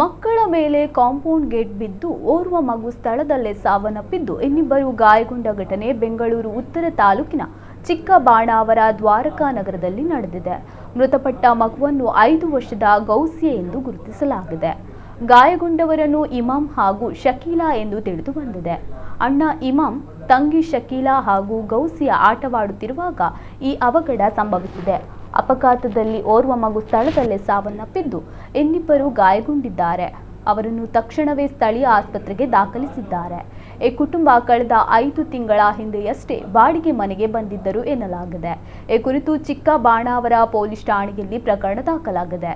ಮಕ್ಕಳ ಮೇಲೆ compound gate ಬಿದ್ದು ಓರ್ವ ಮಗು ಸ್ಥಳದಲ್ಲೇ ಸಾವನ್ನಪ್ಪಿದ್ದು ಇನ್ನಿಬ್ಬರು ಗಾಯಗೊಂಡ ಘಟನೆ ಬೆಂಗಳೂರು ಉತ್ತರ ತಾಲೂಕಿನ ಚಿಕ್ಕಬಾಣಾವರ ದ್ವಾರಕಾ ನಗರದಲ್ಲಿ ನಡೆದಿದೆ. ಮೃತಪಟ್ಟ ಮಗುವನ್ನು 5 ವರ್ಷದ ಗೌಸಿಯಾ ಎಂದು ಗುರುತಿಸಲಾಗಿದೆ. ಗಾಯಗೊಂಡವರನ್ನು ಇಮಾಮ್ ಹಾಗೂ ಶಕೀಲಾ ಎಂದು ತಿಳಿದು ಬಂದಿದೆ. ಅಣ್ಣ ಇಮಾಮ್, ತಂಗಿ ಶಕೀಲಾ ಹಾಗೂ ಗೌಸಿಯಾ ಆಟವಾಡುತ್ತಿರುವಾಗ ಈ ಅವಘಡ ಸಂಭವಿಸಿದೆ. ಅಪಘಾತದಲ್ಲಿ ಓರ್ವ ಮಗು ಸ್ಥಳದಲ್ಲೇ ಸಾವನ್ನಪ್ಪಿದ್ದು ಇನ್ನಿಬ್ಬರು ಗಾಯಗೊಂಡಿದ್ದಾರೆ. ಅವರನ್ನು ತಕ್ಷಣವೇ ಸ್ಥಳೀಯ ಆಸ್ಪತ್ರೆಗೆ ದಾಖಲಿಸಿದ್ದಾರೆ. ಈ ಕುಟುಂಬ ಕಳೆದ 5 ತಿಂಗಳ ಹಿಂದೆಯಷ್ಟೇ ಬಾಡಿಗೆ ಮನೆಗೆ ಬಂದಿದ್ದರು ಎನ್ನಲಾಗಿದೆ. ಈ ಕುರಿತು ಚಿಕ್ಕಬಾಣಾವರ ಪೊಲೀಸ್ ಠಾಣೆಯಲ್ಲಿ ಪ್ರಕರಣ ದಾಖಲಾಗಿದೆ.